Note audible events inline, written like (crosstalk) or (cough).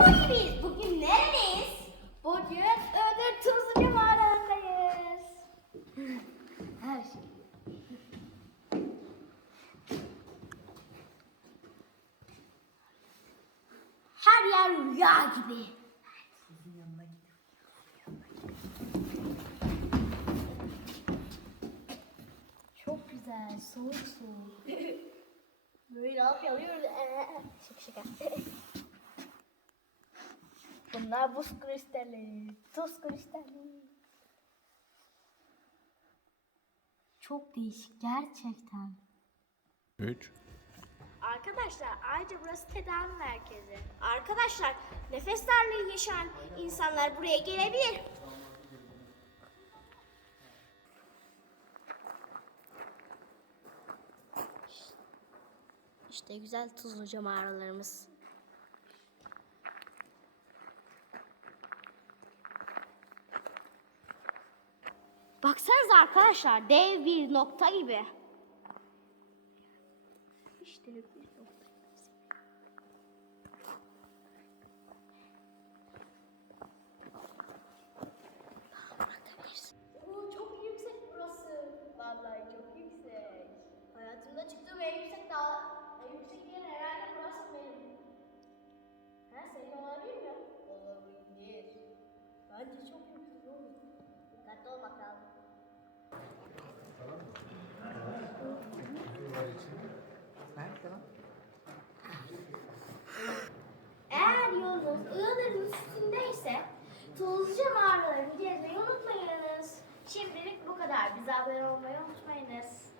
Bomba gibiyiz. Bugün neredeyiz? Bugün Ödül Tuzluca mağaralarındayız. Her şey. Her yer rüya gibi. Çok güzel, soğuk soğuk. (laughs) Böyle alıp alıyoruz. Ee, şaka şaka. Bunlar buz kristalleri, tuz kristalleri. Çok değişik gerçekten. 3 Arkadaşlar ayrıca burası tedavi merkezi. Arkadaşlar nefes darlığı yaşayan insanlar buraya gelebilir. İşte güzel Tuzluca mağaralarımız. Baksanıza arkadaşlar dev bir nokta gibi. İşte bir nokta. Çok yüksek burası. Vallahi çok yüksek. Hayatımda çıktığım en yüksek dağ, en yüksek yer herhalde burası benim. Ha senin olabilir mi? Olabilir. Bence çok yüksek oğlum. Dikkatli olmak lazım. Hızlıca mağaralarını gezmeyi unutmayınız. Şimdilik bu kadar. Bize abone olmayı unutmayınız.